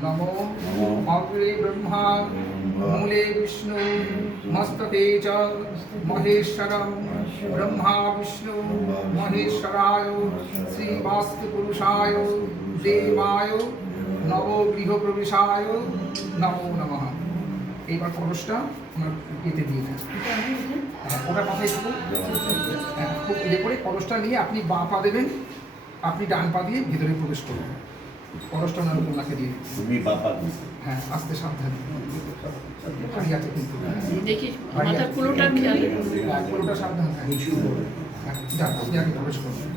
नमो अग्रे ब्रह्मा मूले विष्णु मस्तके च महेश्वरं ब्रह्मा विष्णु महेश्वराय श्री वास्तुपुरुषाय देवाय नवगृहप्रवेशाय नमो नमः। এইবার কলসটা আমরা কেটে দিয়ে দেন, ওটা মাথায় থাকুন। খুব ইয়ে করে কলসটা নিয়ে আপনি বাঁ পা দেবেন, আপনি ডান পা দিয়ে ভিতরে প্রবেশ করবেন। কলসটা ওনার উপর নাকে দিয়ে দিন। হ্যাঁ, আস্তে সাবধানে। ভারী আছে কিন্তু, দেখি মাথার কুলোটা খেয়াল, কুলোটা সাবধান। যান, আপনি আগে প্রবেশ করবেন।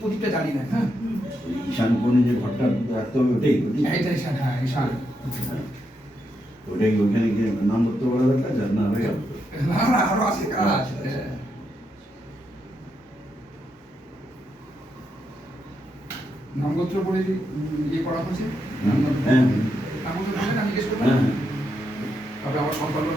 প্রদীপটা জ্বালিয়ে নেন। হ্যাঁ, ঈশান কোণে যে ঘরটা রাখতে হবে ওটাই, এইটা ঈশান। হ্যাঁ, ঈশান ওটাই। ওইখানে গিয়ে নাম করতে পারা দরকার, যার না হয়ে গেল। না না, আরো আছে কাজ। নামগোত্র বলে ইয়ে করা হয়েছে। হ্যাঁ, নামগোত্র বলে আমি জিজ্ঞেস করলাম, হ্যাঁ। তবে আমার সম্পর্ক